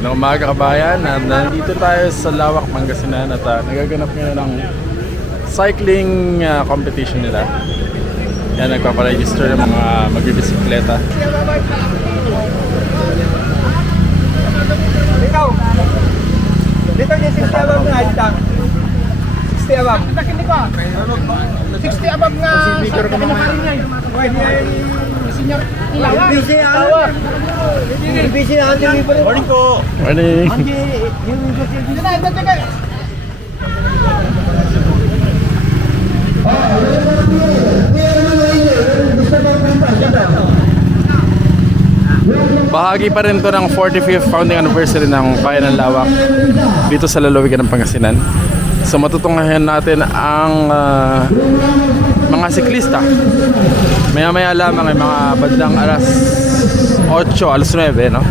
Magandang umaga kabayan, at nandito tayo sa Lawak, Pangasinan at nagaganap ngayon ng cycling competition nila. Yan, nagpaparegister ng mga magbibisikleta. Ikaw! Dito yung 60 above nga, dito. 60 above. 60 above nga sa pinakarin niya. Pwede ay senior ilawa. Busy alawa. Busy na ang delivery. Morning po. Morning. Dito na, dito ka. Bahagi pa rin to ng 45th founding anniversary ng Bayan ng Lawak dito sa lalawigan ng Pangasinan. So matutunghayan natin ang mga siklista. Maya-maya lamang ay mga bandang alas 8, alas 9, no?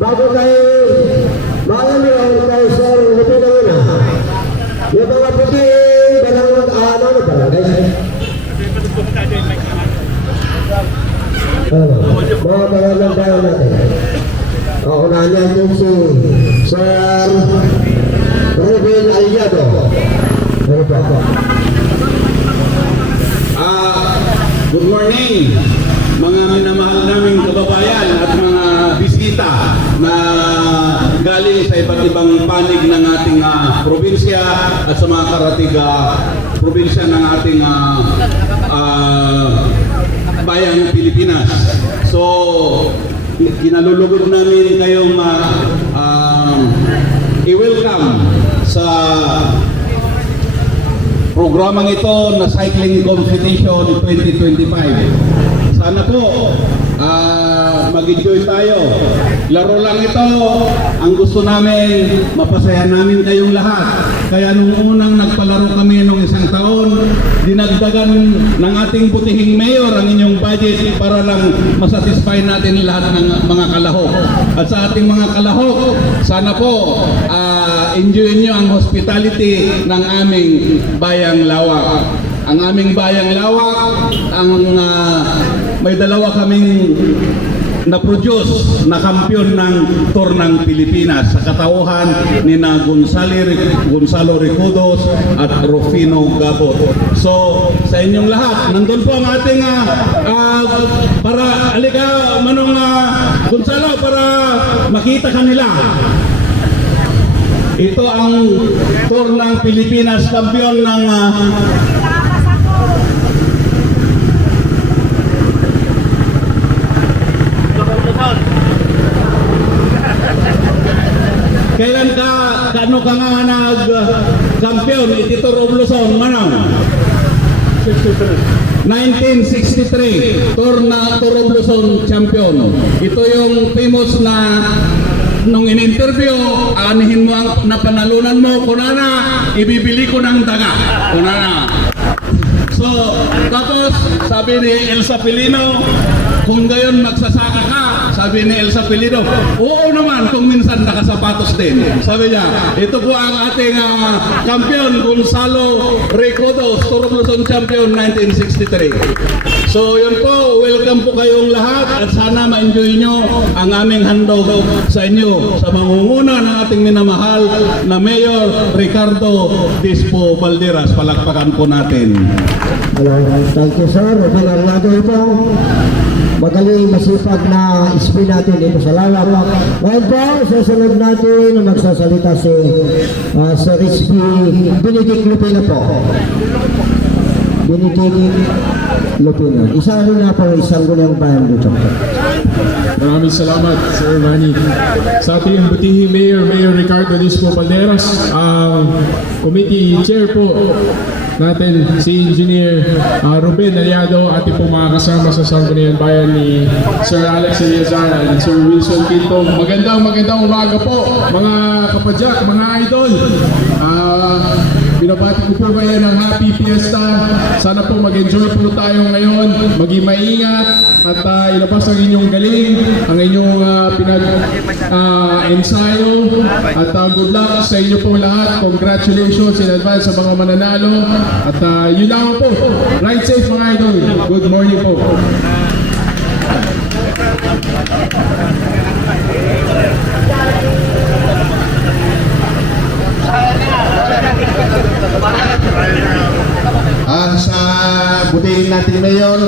Bago kayo malamig kayo sa lupa na muna. Yung mga puti, dalang ano pala guys? Mga talagang tayo natin. Ako na niya yung si Sir Ruben Aliado. Ano pa ako? Good morning, mga minamahal naming kababayan at mga bisita na galing sa iba't ibang panig ng ating probinsya at sa mga karatig probinsya ng ating bayang Pilipinas. So, kinalulugod namin kayong i-welcome sa programang ito na Cycling Competition 2025. Sana po mag-enjoy tayo. Laro lang ito. Ang gusto namin, mapasaya namin kayong lahat. Kaya nung unang nagpalaro kami nung isang taon, dinagdagan ng ating butihing mayor ang inyong budget para lang masatisfy natin lahat ng mga kalahok. At sa ating mga kalahok, sana po enjoy nyo ang hospitality ng aming Bayang Lawak. Ang aming Bayang Lawak, may dalawa kaming na-produce na kampiyon ng Tour ng Pilipinas sa katauhan ni na Gonzalo Ricudos at Rufino Gabot. So, sa inyong lahat, nandun po ang ating para, alika, Manong Gonzalo, para makita kanila. Ito ang Tour ng Pilipinas, kampiyon ng kailan kaano ka nga nag-kampiyon Tito Robloson, Manong? 1963, Tour Robloson champion. Ito yung famous na nung in-interview, anihin mo ang napanalunan mo, kunana, ibibili ko ng daga. Kunana. So, tapos, sabi ni Elsa Pilino, kung gayon magsasaka ka, sabi ni Elsa Pilino, oo naman kung minsan nakasapatos din. Sabi niya, ito po ang ating kampiyon, Gonzalo Ricudos, Tour Robloson champion 1963. So yun po, welcome po kayong lahat at sana ma-enjoy nyo ang aming handog sa inyo sa mangunguna ng ating minamahal na Mayor Ricardo Dispo Valderas. Palakpakan po natin. Thank you sir. Pinarlado ito. Magaling masipag na spin natin dito sa Lawak. Ngayon po, sasunod natin na magsasalita si Sir Rizky Benedict Lupino po. Benedict Lupino. Isa rin na po, isang gulang bayan dito. Maraming salamat, Sir Manny. Sa ating butihing Mayor Ricardo Dispo Valderas, ang committee chair po natin si Engineer Ruben Aliado, ating pong mga kasama sa Sangguniang Bayan ni Sir Alex Eliazar and Sir Wilson Quinto. Magandang umaga po mga kapadyak, mga idol. Binabati ko po kayo ng Happy Fiesta. Sana po mag-enjoy po tayo ngayon, maging maingat at ilabas ang inyong galing, ang inyong ensayo at good luck sa inyo po lahat. Congratulations in advance sa mga mananalo at yun lang po. Ride safe mga idol. Good morning po. Sa butihin natin ngayon,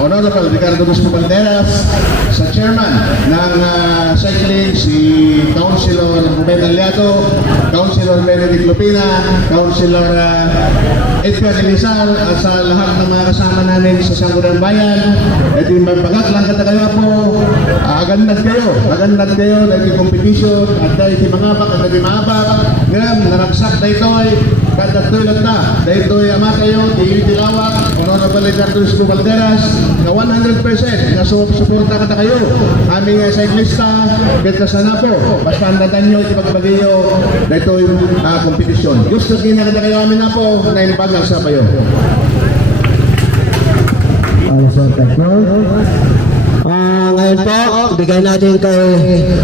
Honorable Ricardo Busco Banderas, sa chairman ng cycling, si Councilor Ruben Aliado, Councilor Benedict Lupina, Councilor Edgar Elizal, at sa lahat ng mga kasama namin sa Sangguniang Bayan. At yung magpagat lang kaya po, agandad kayo, naging competition, at dahil si mga bak, at naging mga bak, ngayon, naragsak na ito ay kadatoy lang na, dahil ito ay ama kayo, Tilawak, Honorable Ricardo Busco Banderas, na 100% na suporta ka kayo, aming cyclista, kita sana po, basta andadan nyo, ipagbagay nyo, na ito yung kompetisyon. Gusto kinakita kayo amin na po, na inipaglag sa kayo. Ngayon po, bigay natin kay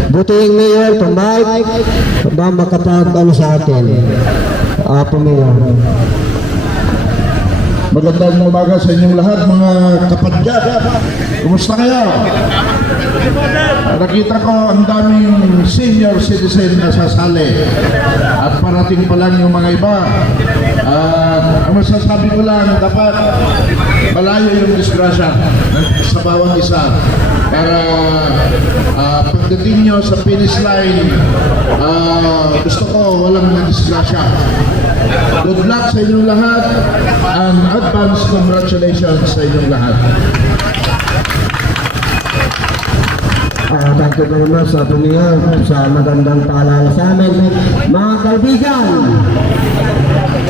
Buting Mayor, Pamay, ba makapag sa atin. Mayor. Magandang umaga sa inyong lahat, mga kapadyak. Kumusta kayo? Nakita ko ang daming senior citizen na sasali at parating pa lang yung mga iba. Ang masasabi ko lang, dapat malayo yung disgrasya sa bawang isa para pagdating nyo sa finish line, gusto ko walang disgrasya. Good luck sa inyong lahat and advance congratulations sa inyong lahat. Thank you very much sa Mayor sa magandang paalala sa amin. Mga kaibigan,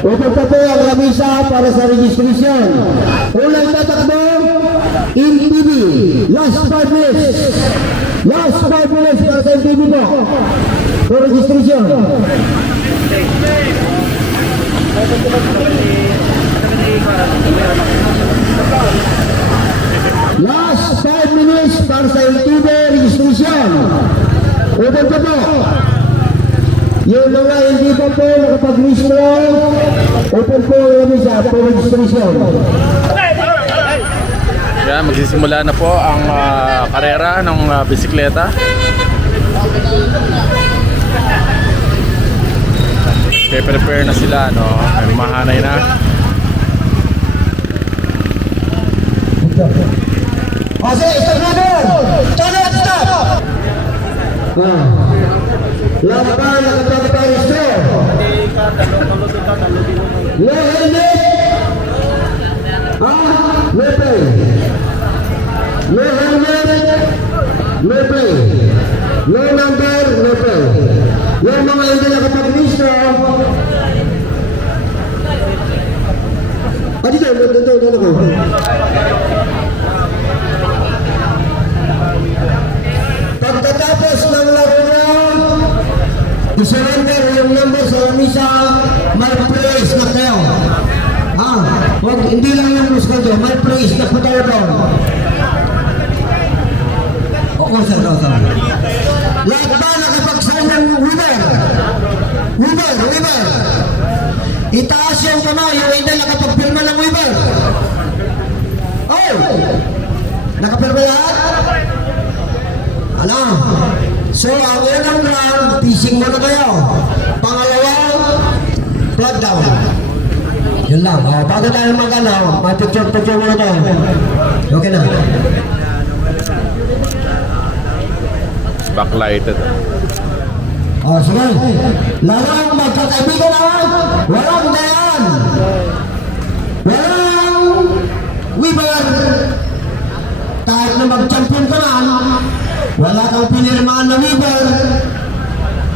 upag pa po ang lamisa para sa registration. Unang tatakbo, MTV. Last 5 minutes. Last 5 minutes para sa MTV po. For registration. Last 5 minutes para sa MTV registration. Open pa po. Yung mga hindi pa po nakapag-listro, open po yung lamisa for registration. Yan, magsisimula na po ang karera ng bisikleta. Prepare na sila, no? May mahanay na. Okay, stop na doon! Stop! Laban ang pagparisto. No helmet. No pay. No helmet. No pay. No number, no pay. Yung mga hindi nakapag-listo. Dito ko. Pagkatapos ng laro, i-surrender yung number sa lamisa, may praise na kayo. Wag, hindi lang yung muskuldo, may praise na po tayo doon. Oo, sir. Lahat ba nakapagsign ng winner? Winner! Itaas yung kamay, yung hindi nakapagpirma ng winner. Oh! Nakapirma lahat? So, ang unang round, pising muna kayo. Pangalawa, flag down. Yun lang. Bago tayo mag-ano, picture muna tayo. Okay na. Backlighted. Sige. Larang magkakaibigan na. Walang dayan. Walang weaver. Kahit na mag-champion ka na, wala kang pinirmaan na weaver,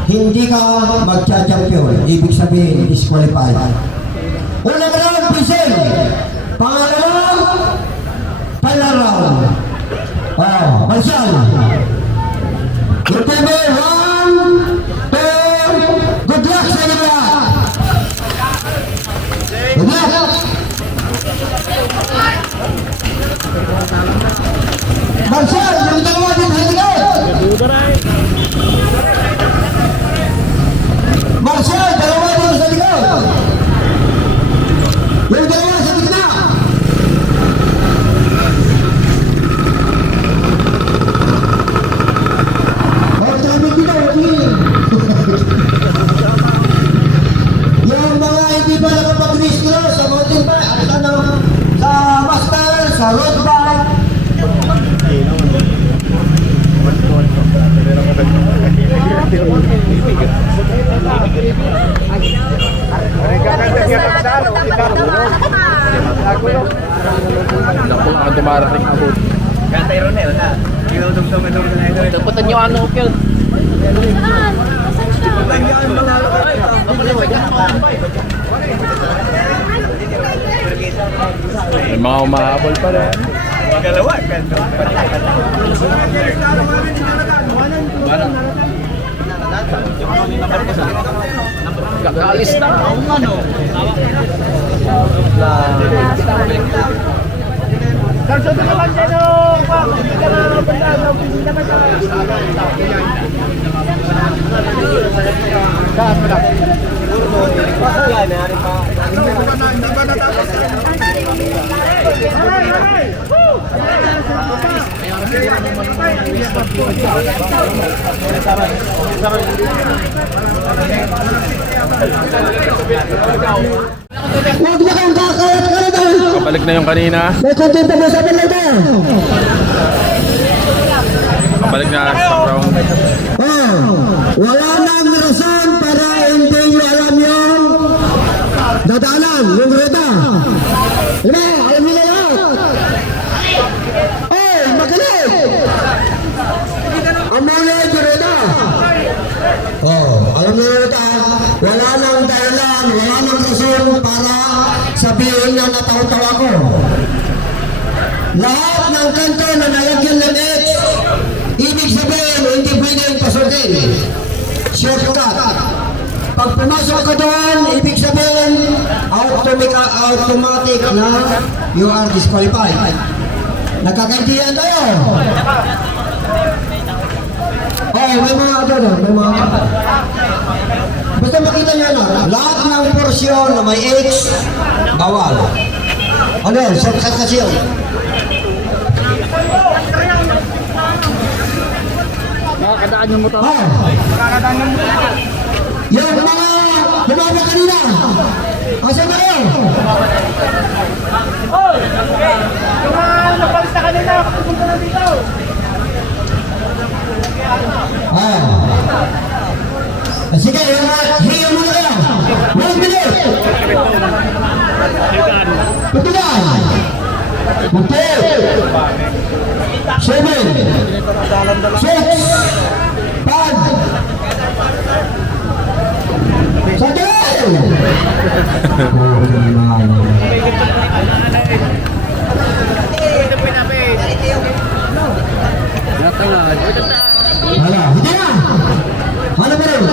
hindi ka magcha-champion. Ibig sabihin, disqualified. Unang round, Pisil. Pangalawang, final round. Marshal. Good time, 1, 2, good luck sa inyo lahat. Good luck. Marshal, yung dalawa din sa likod. Marshal, dalawa din sa likod. Yung dalawa sa gitna. Sabi dito, yung mga hindi pa nakapag-restro sa mountain bike, at sa master, sa road bike. Naku, ang dumarating ako. Kantay Ronel na. Tinutong-tong na ito. Taputan nyo ano, Piel. May mga umahabol pa rin. Magalawa, kanto. Kakaalis na. Sarso na naman dyan o. Hindi ka na banda. Hindi naman ka. Huwag na kang kakayat ka na daw. Kabalik na yung kanina. May konting pag-usapan lang daw. Kabalik na sa round. Wala nang rason para hindi nyo alam yung dadaanan, yung reda. Diba? Alam nyo na yan. Oy, magaling! Amuna yung reda. Alam nyo na ito. Wala nang dahilan, wala nang rason para sabihin na nataw-tawa ko. Lahat ng kanto na nalagyan ng X, ibig sabihin, hindi pwedeng pasukin. Shortcut. Pag pumasok ka doon, ibig sabihin, automatic na you are disqualified. Nagkakaintindihan tayo. May mga doon, may mga. Basta makita nyo na, lahat ng porsyon na may X, bawal. Ano yun? Shortcut kasi yun. Makakadaan yung motor. Makakadaan yung motor. Yung mga bumaba kanina. Asan na kayo? Yung mga napalis na kanina, pupunta na dito. Sige, hiyo mo na kayo. 1 minute. Patulan. Puti. 7. 6. 5. Satu. Hala, hindi na. Hala pa rin.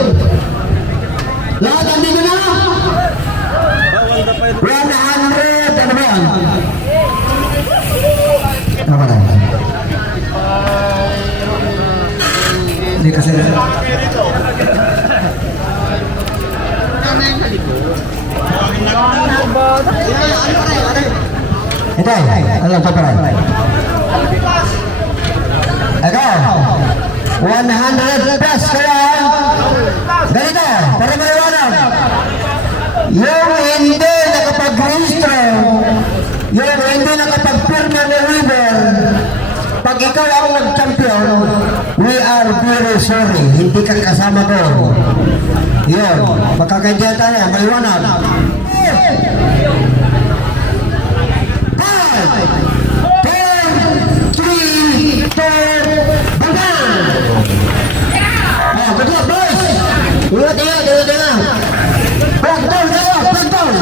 Lahat andito na. 100. Ano ba yan? Tama na. Hindi kasi na. Ito, alam pa pala. Ikaw, 100 plus kaya ganito, para maliwanag. Yung hindi nakapag-registro, yung hindi nakapag-pirma ng river, pag ikaw ang nag-champion, we are very sorry, hindi ka kasama doon. Yun, magkakaindihan tayo, maliwanag. 5, 4, 3, 2, banggan! Good luck, boys! Ingat! Break down kayo! Break down!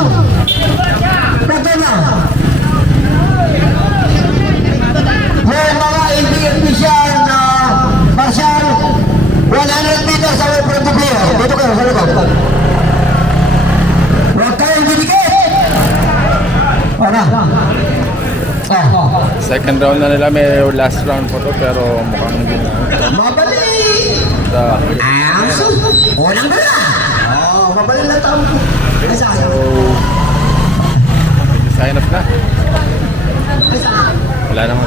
Second round na nila, may last round po to pero mukhang hindi na. Mabali! The, Unang dala! Oh, mabali na tao. so, sign up na. Wala naman.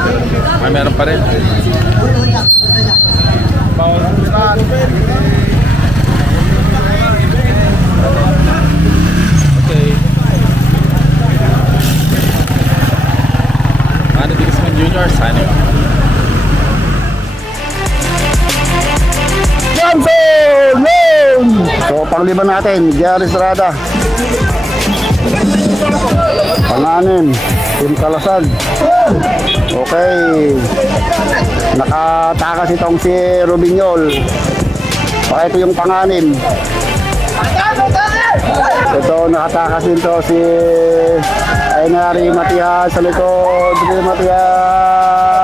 Meron pa rin. Okay. Manny Digisman Jr. signing off. So, panglima natin, Jerry Estrada. Panganin, Team Kalasag. Okay. Nakatakas itong si Rubinyol. Baka ito yung panganin. Ito, nakatakas din to si Ainari Matias sa likod. Matias.